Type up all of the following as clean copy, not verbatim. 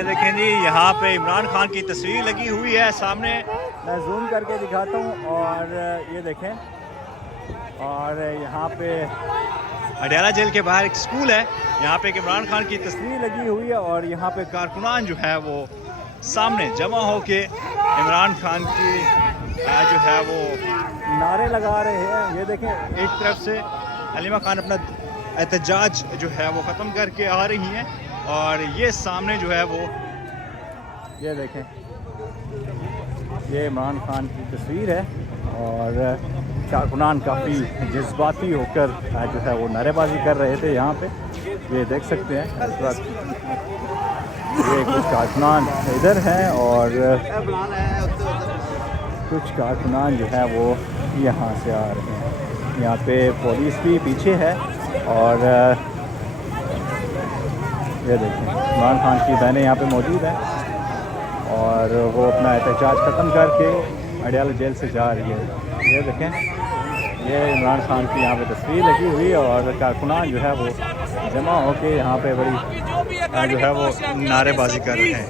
ये देखें जी, यहाँ पे इमरान खान की तस्वीर लगी हुई है सामने। मैं जूम करके दिखाता हूँ और ये देखें, और यहाँ पे अडयाला जेल के बाहर एक स्कूल है, यहाँ पे एक इमरान खान की तस्वीर लगी हुई है और यहाँ पे कारकुनान जो है वो सामने जमा होके इमरान खान की जो है वो नारे लगा रहे हैं। ये देखें, एक तरफ से हलीमा खान अपना एहतजाज जो है वो ख़त्म करके आ रही हैं और ये सामने जो है वो ये देखें, ये इमरान खान की तस्वीर है और कारकुनान काफ़ी जज्बाती होकर जो है वो नारेबाजी कर रहे थे। यहाँ पे ये देख सकते हैं इस वक्त ये कुछ कारकुनान इधर हैं और कुछ कारकुनान जो है वो यहाँ से आ रहे हैं। यहाँ पे पुलिस भी पीछे है और ये देखें, इमरान खान की बहनें यहाँ पे मौजूद हैं और वो अपना एहतजाज ख़त्म करके अडयाला जेल से जा रही है। ये देखें, ये इमरान खान की यहाँ पे तस्वीर लगी हुई है और कारकुनान जो है वो जमा होके यहाँ पे बड़ी जो है वो नारेबाजी कर रहे हैं।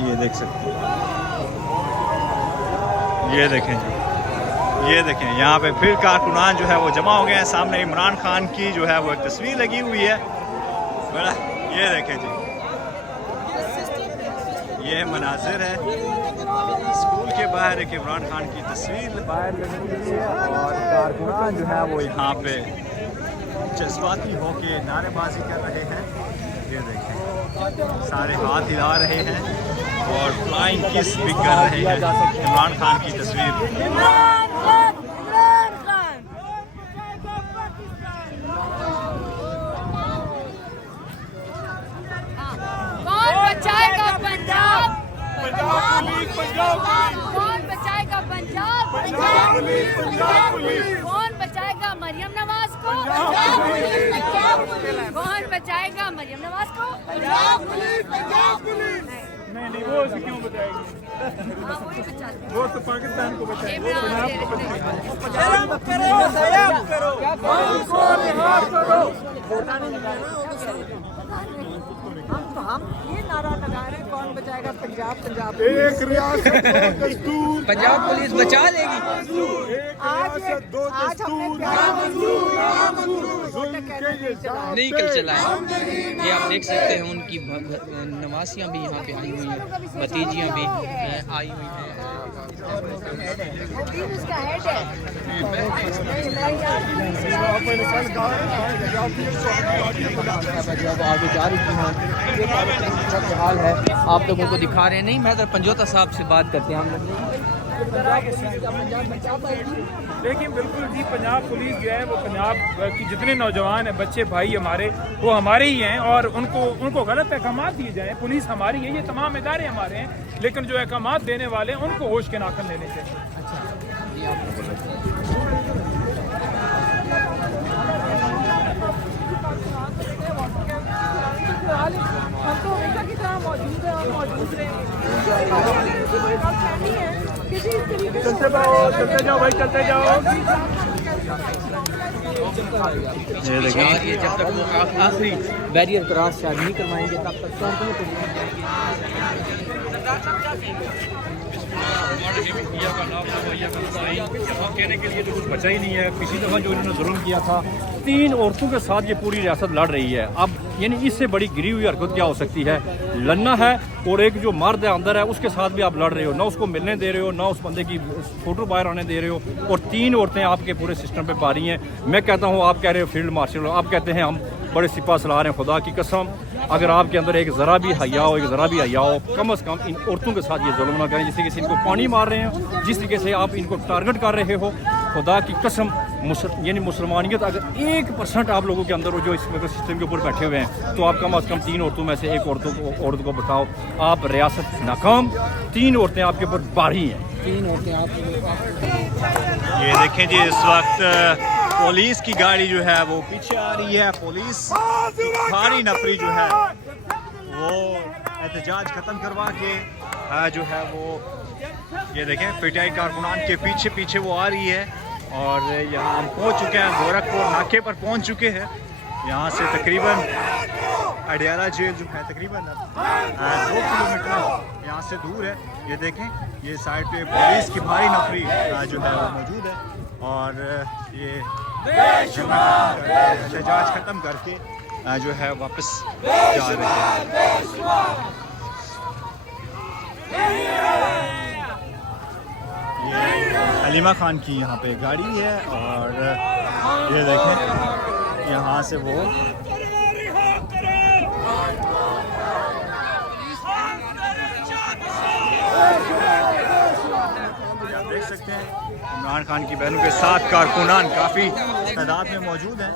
ये देख सकते हैं, ये देखें जी, ये देखें, यहाँ पे फिर कारकुनान जो है वो जमा हो गए हैं। सामने इमरान खान की जो है वो एक तस्वीर लगी हुई है बड़ा। ये देखें जी, ये मनाजिर है स्कूल के बाहर एक इमरान खान की तस्वीर बाहर लगी हुई है और कारकुनान जो है वो यहाँ पे जज्बाती होके नारेबाजी कर रहे हैं। ये देखें, सारे हाथ हिला रहे हैं और फ्लाइंग किस भी कर रहे हैं इमरान खान की तस्वीर। कौन बचाएगा पंजाब? कौन बचाएगा मरियम नवाज को? कौन बचाएगा मरियम नवाज को? नहीं, वो उसे क्यों बताएगी? वो तो पाकिस्तान को बताएगी। हम ये नारा लगा रहे हैं, कौन बचाएगा पंजाब? पंजाब एक रियासत दो दस्तूर, पंजाब पुलिस बचा लेगी। आज हमने नहीं कल चलाए। ये आप देख सकते हैं, उनकी नवासियाँ भी यहाँ पे आई हुई हैं, भतीजियाँ भी आई हुई हैं। आगे जा रही थी हाल है, आप लोगों को दिखा रहे हैं। नहीं, मैं तो पंजोता साहब से बात करते हैं हम। लेकिन बिल्कुल जी, पंजाब पुलिस जो है वो पंजाब की जितने नौजवान हैं, बच्चे भाई हमारे, वो हमारे ही हैं और उनको गलत अहकाम दिए जाएँ। पुलिस हमारी है, ये तमाम इदारे हमारे हैं, लेकिन जो अहकाम देने वाले हैं उनको होश के नाखन लेने चाहिए। हम तो हमेशा की तरह मौजूद है और मौजूद रहे। चलते जाओ भाई, चलते जाओ। ये देखिए, जब तक वो आखिरी बैरियर क्रॉस नहीं करवाएंगे तब तक कहने के लिए तो कुछ बचा ही नहीं है। पिछली दफ़ा जो इन्होंने जुल्म किया था, 3 औरतों के साथ ये पूरी रियासत लड़ रही है। अब यानी इससे बड़ी गिरी हुई हरकत क्या हो सकती है? लड़ना है और एक जो मर्द है अंदर है उसके साथ भी आप लड़ रहे हो, ना उसको मिलने दे रहे हो, ना उस बंदे की फोटो बाहर आने दे रहे हो, और 3 औरतें आपके पूरे सिस्टम पे पा रही हैं। मैं कहता हूँ, आप कह रहे हो फील्ड मार्शल, आप कहते हैं हम बड़े सिपा सलार हैं। खुदा की कसम, अगर आपके अंदर एक ज़रा भी हया हो, एक ज़रा भी हया हो, कम से कम इन औरतों के साथ ये जुल्म ना करें। जिस तरीके से इनको पानी मार रहे हैं, जिस तरीके से आप इनको टारगेट कर रहे हो, खुदा की कसम, यानी मुसलमानियत अगर 1% आप लोगों के अंदर हो जो इस सिस्टम के ऊपर बैठे हुए हैं, तो आप कम से कम 3 औरतों में से एक औरत को बताओ, आप रियासत नाकाम। 3 औरतें आपके ऊपर बारी हैं, 3 औरतें आप। ये देखें जी, इस वक्त पुलिस की गाड़ी जो है वो पीछे आ रही है। पुलिस भारी नफरी जो है वो एहतजाज ख़त्म करवा के जो है वो, ये देखें, पीटीआई कारकुनान के पीछे पीछे वो आ रही है। और यहाँ हम पहुँच चुके हैं, गोरखपुर नाके पर पहुँच चुके हैं। यहाँ से तकरीबन अडियाला जेल जो है तकरीबन 2 किलोमीटर यहाँ से दूर है। ये देखें, ये साइड पे पुलिस की भारी नफरी जो है वो मौजूद है और ये एहतजाज ख़त्म करके जो है वापस जा रहे हैं। ये हलीमा खान की यहाँ पे गाड़ी है और ये देखें यहाँ से वो आप देख सकते हैं इमरान खान की बहनों के साथ कारकुनान काफ़ी तादाद में मौजूद हैं।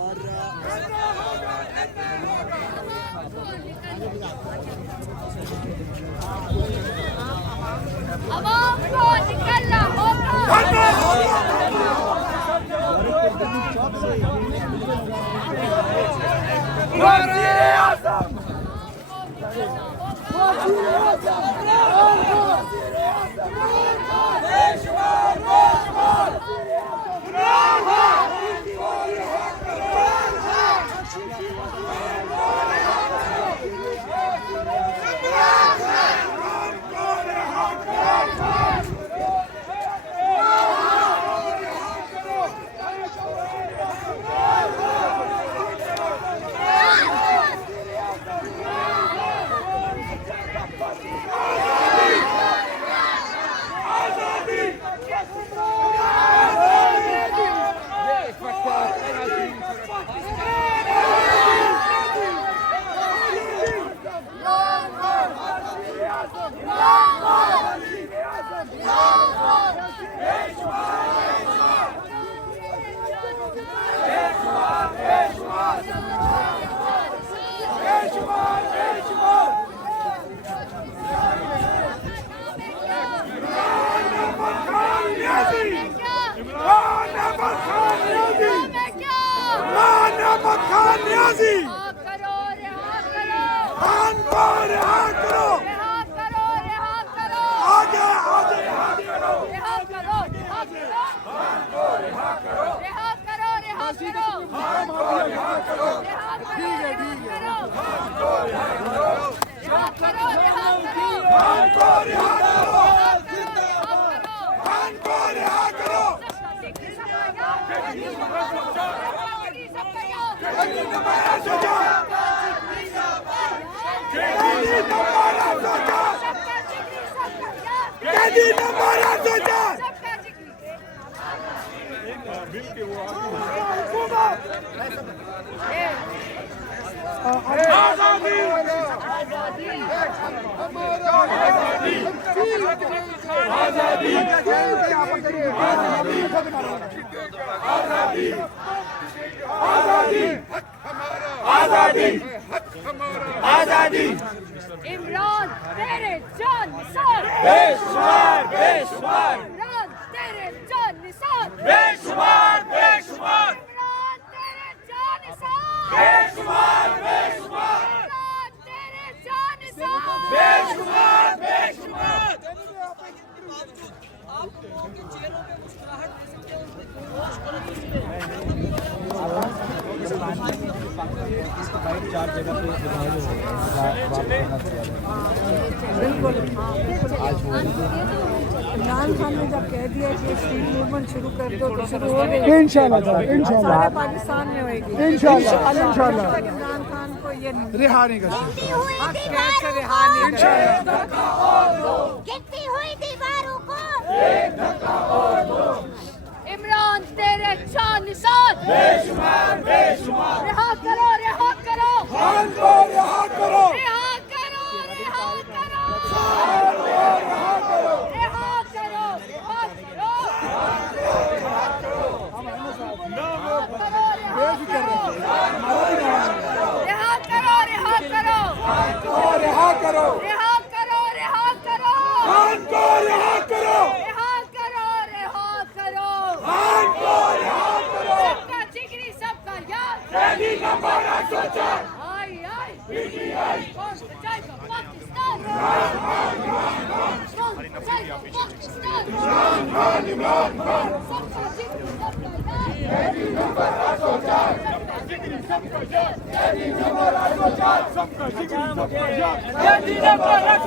इमरान तेरे जान निसार बेशुमार बेशुमार इमरान तेरे जान निसार बेशुमार बेशुमार इमरान तेरे जान निसार बेशुमार बेशुमार इमरान तेरे जान निसार बेशुमार बेशुमार बिल्कुल इमरान खान ने जब कह दिया कि स्ट्रीट मूवमेंट शुरू कर दो तो शुरू हो गई इंशाल्लाह सारे पाकिस्तान में होगी इंशाल्लाह इमरान खान को ये रिहा नहीं कर सकते हक कैद से रिहा नहीं करेगा। गिरती हुई दीवारों को इमरान तेरे जान निसार बेशुमार बेशुमार रिहा करो रिहा करो खान को रिहा करो रिहा करो रिहा करो रिहा करो रिहा रिहा करो रिहा करो रिहा करो खान को रिहा करो रिहा करो रिहा करो खान को रिहा करो सबका जिगरी सबका यार कैदी का मारा सोचा आई आई कौन बचाएगा पाकिस्तान कौन बचाएगा पाकिस्तान सबका जिगरी सबका यार कैदी का मारा सोचा सबका जिगरी सबका सबका जिगरी सबका याद